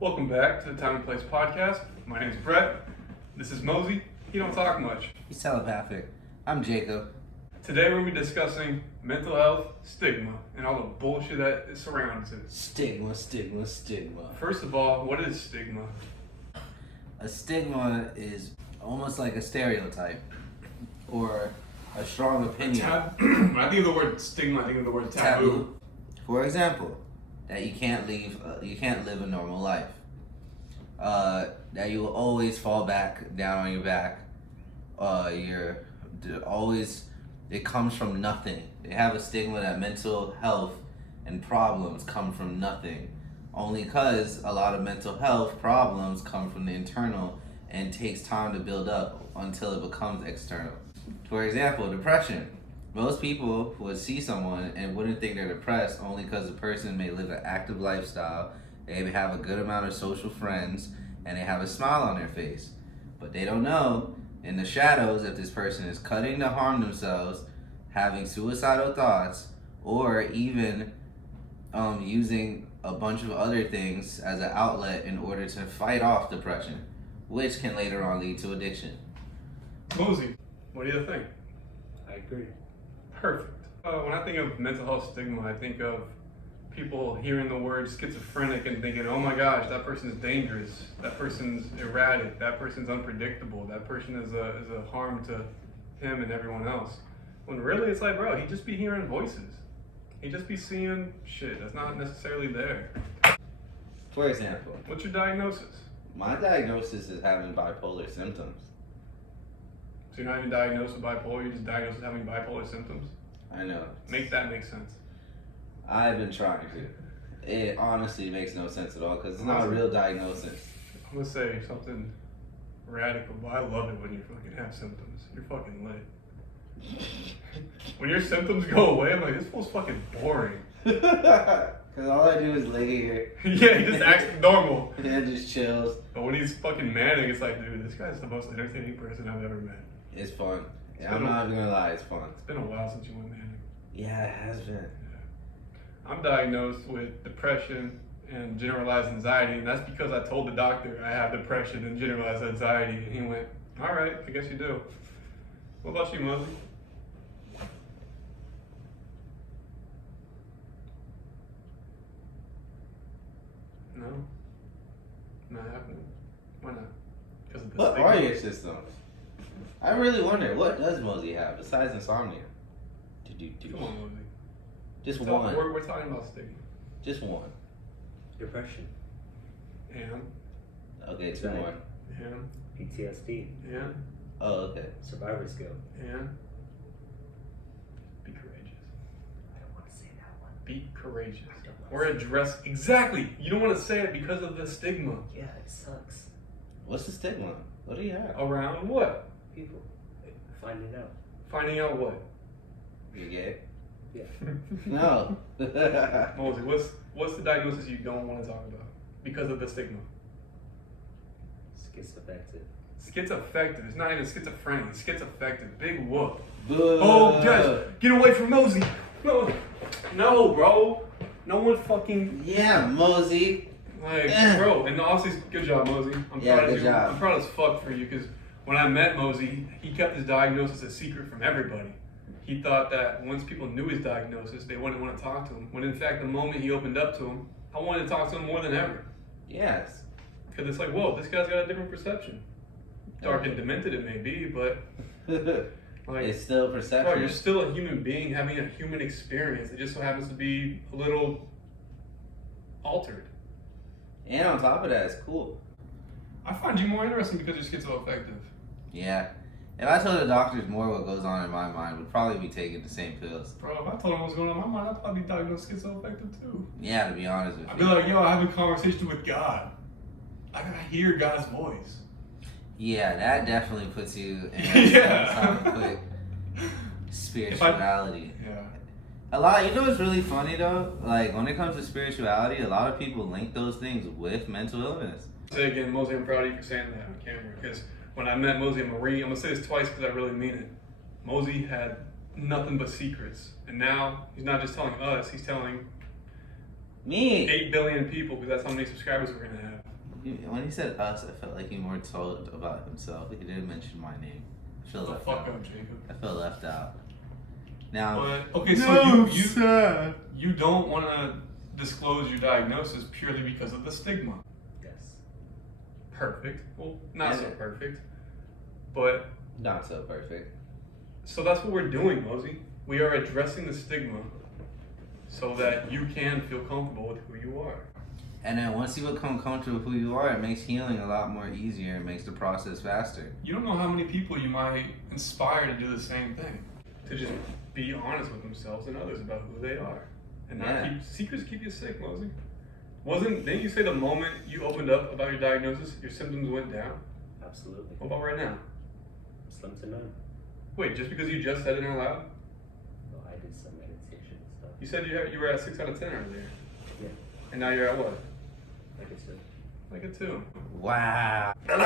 Welcome back to the Time and Place podcast. My name is Brett. This is Mosey. He don't talk much. He's telepathic. I'm Jacob. Today we're going to be discussing mental health, stigma, and all the bullshit that surrounds it. Stigma. First of all, what is stigma? A stigma is almost like a stereotype or a strong opinion. When I think of the word stigma, I think of the word taboo. For example, that you can't live a normal life. That you will always fall back down on your back. It comes from nothing. They have a stigma that mental health and problems come from nothing. Only because a lot of mental health problems come from the internal and takes time to build up until it becomes external. For example, depression. Most people would see someone and wouldn't think they're depressed only because the person may live an active lifestyle, they may have a good amount of social friends, and they have a smile on their face. But they don't know in the shadows if this person is cutting to harm themselves, having suicidal thoughts, or even using a bunch of other things as an outlet in order to fight off depression, which can later on lead to addiction. Mosey, what do you think? I agree. Perfect. When I think of mental health stigma, I think of people hearing the word schizophrenic and thinking, oh my gosh, that person's dangerous, that person's erratic, that person's unpredictable, that person is a harm to him and everyone else. When really it's like, bro, he just be hearing voices. He just be seeing shit that's not necessarily there. For example, What's your diagnosis? my diagnosis is having bipolar symptoms. So you're not even diagnosed with bipolar, you're just diagnosed with having bipolar symptoms? I know. Make that make sense. I've been trying to. It honestly makes no sense at all because it's not a real diagnosis. I'm gonna say something radical, but I love it when you fucking have symptoms. You're fucking lit. When your symptoms go away, I'm like, this feels fucking boring. Because all I do is lay here. Yeah, he just acts normal. And just chills. But when he's fucking manic, it's like, dude, this guy's the most entertaining person I've ever met. It's fun. Yeah, I'm not even gonna lie, it's fun. It's been a while since you went manic. Yeah, it has been. I'm diagnosed with depression and generalized anxiety, and that's because I told the doctor I have depression and generalized anxiety, and he went, all right, I guess you do. What about you, Mosey? No? Not happening? Why not? Because of the What stigma? are your systems? I really wonder, what does Mosey have besides insomnia? Come on, Mosey. Just We're one. We're talking about stigma. Just one. Depression, And, Okay, two more. and, PTSD, and, Oh, okay. survivor's guilt. and. Be courageous. I don't want to say that one. Be courageous. I don't wanna Or say address, exactly. You don't want to say it because of the stigma. that. Yeah, it sucks. What's the stigma? What do you have? Around what? People finding out. Finding out what? You gay? Yeah. No. Mosey, what's the diagnosis you don't want to talk about because of the stigma? Schizoaffective. Schizoaffective. It's not even schizophrenic. It's schizoaffective. Big whoop. Boo. Oh, guys, get away from Mosey. No, bro. No one fucking Yeah, Mosey. like, bro. And honestly, good job, Mosey. I'm Yeah, proud of good you. job. I'm proud as fuck for you because when I met Mosey, he kept his diagnosis a secret from everybody. He thought that once people knew his diagnosis, they wouldn't want to talk to him. When in fact, the moment he opened up to him, I wanted to talk to him more than ever. Yes. Because it's like, whoa, this guy's got a different perception. Dark and demented it may be, but like, It's still perception. bro, you're still a human being having a human experience. It just so happens to be a little altered. And on top of that, it's cool. I find you more interesting because you're schizoaffective. Yeah. If I told the doctors more what goes on in my mind, we'd probably be taking the same pills. Bro, if I told him what's going on in my mind, I'd probably be diagnosed schizoaffective too. Yeah, to be honest with I'd you. be like, yo, I have a conversation with God. I gotta hear God's voice. Yeah, that definitely puts you in Yeah. some quick spirituality. Yeah. A lot, you know what's really funny though? Like, when it comes to spirituality, a lot of people link those things with mental illness. Say again, Mosey, I'm proud of you for saying that on camera. Because when I met Mosey and Marie, I'm gonna say this twice because I really mean it. Mosey had nothing but secrets. And now he's not just telling us, he's telling Me. 8 billion people because that's how many subscribers we're gonna have. When he said us, I felt like he more told about himself. He didn't mention my name. I feel The left fuck out. up, Jacob. I felt left out. Now, But okay, so you don't want to disclose your diagnosis purely because of the stigma. Yes. Perfect. Well, not so Yeah. perfect. But not so perfect. so that's what we're doing, Mosey. We are addressing the stigma so that you can feel comfortable with who you are. And then once you become comfortable with who you are, it makes healing a lot more easier. It makes the process faster. You don't know how many people you might inspire to do the same thing. To just be honest with themselves and others about who they are. And not Yeah. secrets keep you sick, Mosey. Didn't you say the moment you opened up about your diagnosis, your symptoms went down? Absolutely. What about right now? Slim to none. Wait, just because you just said it out loud? Well, I did some meditation and stuff. You said you were at 6 out of 10 earlier. Yeah. And now you're at what? Like I said. Like a 2. Wow. Trying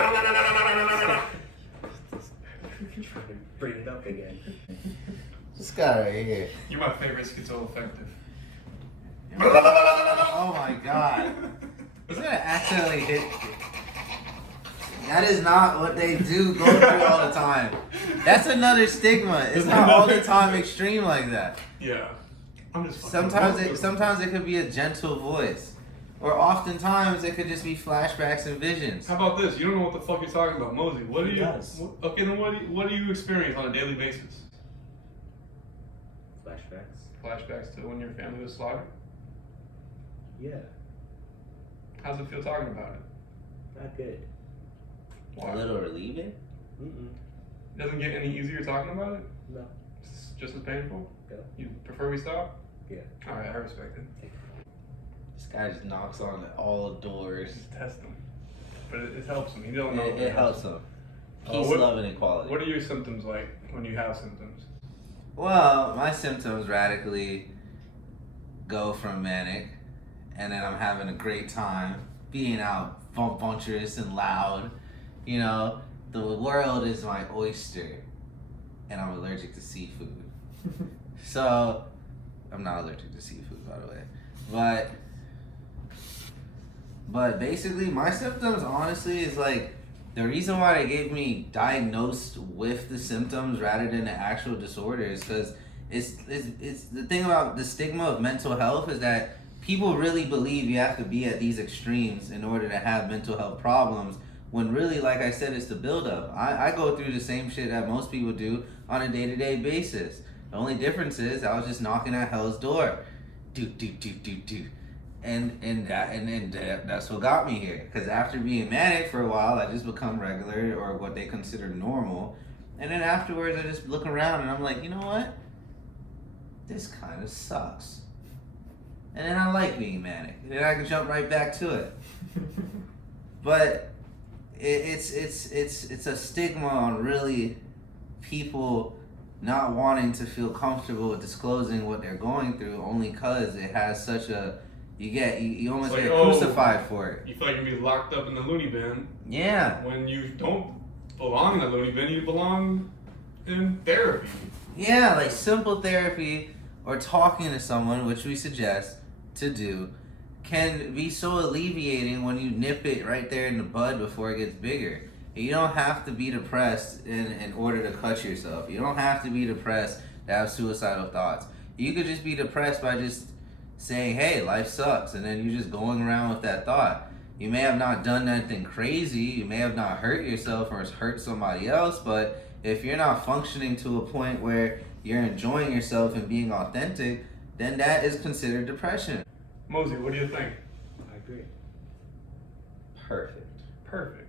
to bring it up again. This guy right here. You're my favorite schizoaffective. Oh my god. He's gonna accidentally hit. That is not what they do go through all the time. That's another stigma. It's not all the time extreme like that. Yeah. I'm just Sometimes it could be a gentle voice. Or oftentimes it could just be flashbacks and visions. How about this? You don't know what the fuck you're talking about, Mosey. What do He you? does. Okay, then what do you experience on a daily basis? Flashbacks. Flashbacks to when your family was slaughtered. Yeah. How's it feel talking about it? Not good. A little relieving? Mm-mm. Doesn't get any easier talking about it? No. It's just as painful? Yeah. You prefer we stop? Yeah. Alright, I respect it. This guy just knocks on all doors. Just test him. But it helps him. You don't know. It helps him. Peace, what- love, and equality. What are your symptoms like when you have symptoms? Well, my symptoms radically go from manic, and then I'm having a great time, being out bumptious and loud. You know, the world is my oyster, and I'm allergic to seafood. So, I'm not allergic to seafood, by the way. But basically, my symptoms, honestly, is like, the reason why they gave me diagnosed with the symptoms rather than the actual disorder is because it's the thing about the stigma of mental health is that people really believe you have to be at these extremes in order to have mental health problems, when really, like I said, it's the buildup. I go through the same shit that most people do on a day-to-day basis. The only difference is I was just knocking at hell's door. Do. And that's what got me here. Because after being manic for a while, I just become regular, or what they consider normal. And then afterwards, I just look around and I'm like, you know what? This kind of sucks. And then I like being manic. And then I can jump right back to it. But it's a stigma on really people not wanting to feel comfortable with disclosing what they're going through, only because it has such a you almost It's like, get crucified for it. You feel like you're gonna be locked up in the loony bin. Yeah. When you don't belong in the loony bin, you belong in therapy. Yeah, like simple therapy or talking to someone, which we suggest to do, can be so alleviating when you nip it right there in the bud before it gets bigger. You don't have to be depressed in order to cut yourself. You don't have to be depressed to have suicidal thoughts. You could just be depressed by just saying, hey, life sucks, and then you're just going around with that thought. You may have not done anything crazy, you may have not hurt yourself or hurt somebody else, but if you're not functioning to a point where you're enjoying yourself and being authentic, then that is considered depression. Mosey, what do you think? I agree. Perfect. Perfect.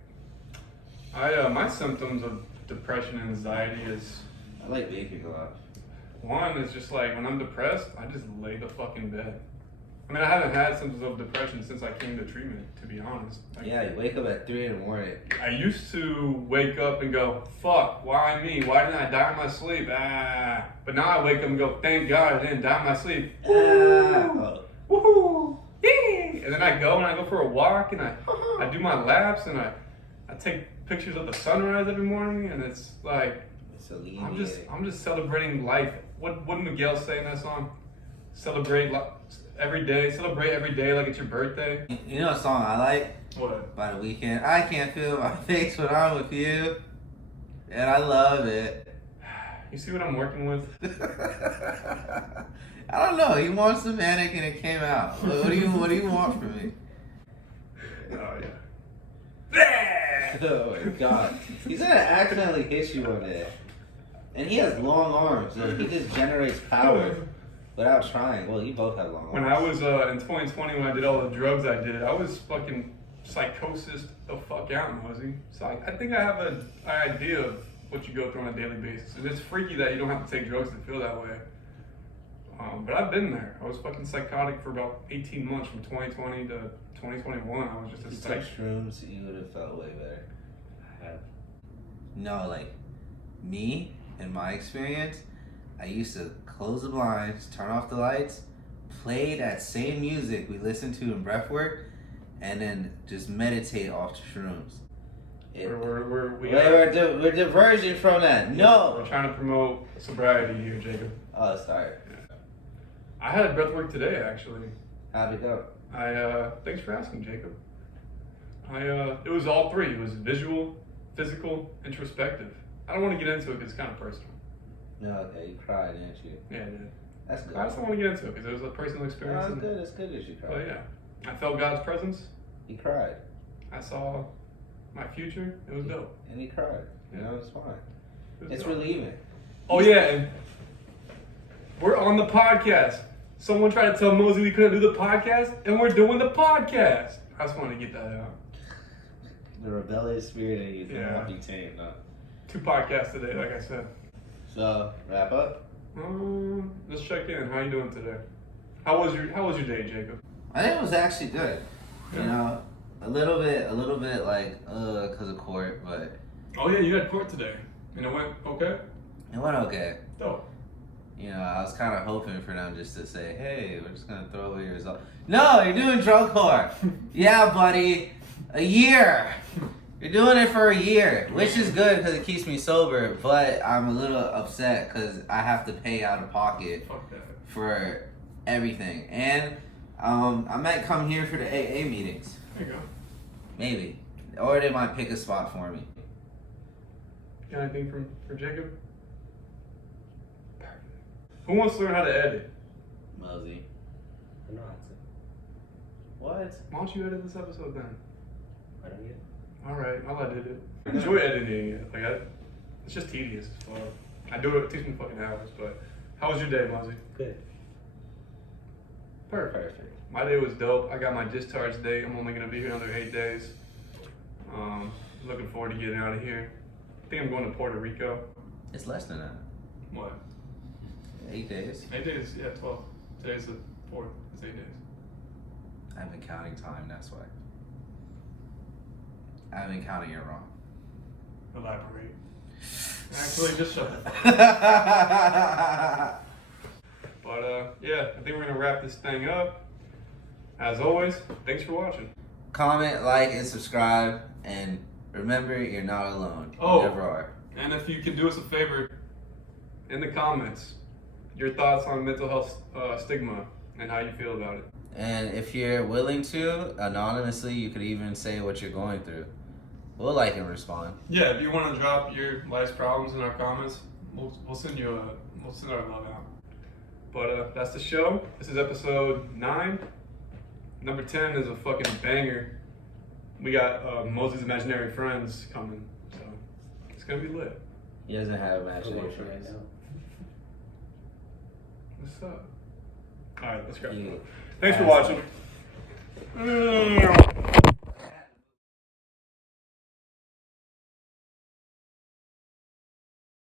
My symptoms of depression and anxiety is, I like baking a lot. one is just like when I'm depressed, I just lay the fucking bed. I mean, I haven't had symptoms of depression since I came to treatment, to be honest. Like, Yeah, you wake up at 3 in the morning. I used to wake up and go, fuck, why me? Why didn't I die in my sleep? But now I wake up and go, thank God I didn't die in my sleep. Oh. Woohoo! Yay! And then I go for a walk and I do my laps and I take pictures of the sunrise every morning, and it's like It's alleviating. I'm just celebrating life. What did Miguel say in that song? every day. Celebrate every day like it's your birthday. You know a song I like? What? By The Weeknd. I can't feel my face when I'm with you. And I love it. You see what I'm working with? I don't know. He wants the manic and it came out. What do you want from me? Oh yeah. Oh my god. He's gonna accidentally hit you one day. And he has long arms, so he just generates power without trying. Well, you both have long arms. When I was in 2020, when I did all the drugs I did, I was fucking psychosis the fuck out, Mosey. So I think I have an idea of what you go through on a daily basis. And it's freaky that you don't have to take drugs to feel that way. But I've been there. I was fucking psychotic for about 18 months from 2020 to 2021. I was just a If you psych. took shrooms, you would have felt way better. I have. No, like, me, in my experience, I used to close the blinds, turn off the lights, play that same music we listened to in breath work, and then just meditate off the shrooms. We're diverging from that. No! We're trying to promote sobriety here, Jacob. Oh, sorry. I had breath work today, actually. How'd it go? Thanks for asking, Jacob. It was all three. It was visual, physical, introspective. I don't want to get into it because it's kind of personal. No, okay, you cried, didn't you? Yeah, I did. That's good. I just don't want to get into it because it was a personal experience. No, it's good. It's good that you cried. But yeah, I felt God's presence. He cried. I saw my future. It was dope. And he cried. You know, it's fine. It was It's dope. relieving. Oh yeah, and we're on the podcast. Someone tried to tell Mosey we couldn't do the podcast, and we're doing the podcast. I just wanted to get that out. The rebellious spirit in you cannot Yeah. be tamed, huh? 2 podcasts today, like I said. So, wrap up. Let's check in. How you doing today? How was your day, Jacob? I think it was actually good. You Yeah. know, a little bit like, because of court, but Oh yeah, you had court today, and it went okay. it went okay. Dope. You know, I was kind of hoping for them just to say, hey, we're just going to throw away your result. No, you're doing drug court. Yeah, buddy. A year. You're doing it for a year, which is good because it keeps me sober, but I'm a little upset because I have to pay out of pocket Fuck that. for everything. And I might come here for the AA meetings. There you go. Maybe. Or they might pick a spot for me. Got anything for Jacob? Perfect. Who wants to learn how to edit? Mosey. I know how to. What? Why don't you edit this episode then? I don't get. All right, I'll edit it. I enjoy editing it. It's just tedious. So I do it. It takes me fucking hours. But how was your day, Mosey? Good. Perfect. My day was dope. I got my discharge date. I'm only gonna be here another 8 days. Looking forward to getting out of here. I think I'm going to Puerto Rico. It's less than that. What? 8 days. 8 days? Yeah, 12. Today's the 4th. It's 8 days. I've been counting time, that's why. I've been counting it wrong. Elaborate. Actually, just shut the fuck up. But yeah, I think we're gonna wrap this thing up. As always, thanks for watching. Comment, like, and subscribe, and remember, you're not alone. Oh. You never are. And if you can do us a favor, in the comments, your thoughts on mental health stigma and how you feel about it. And if you're willing to, anonymously, you could even say what you're going through. We'll like and respond. Yeah, if you want to drop your life's problems in our comments, we'll send our love out. But that's the show. This is episode 9. Number 10 is a fucking banger. We got Moses' Imaginary Friends coming, so it's gonna be lit. He doesn't have imaginary Right friends. now. What's up? All right, let's go. You- Thanks for watching.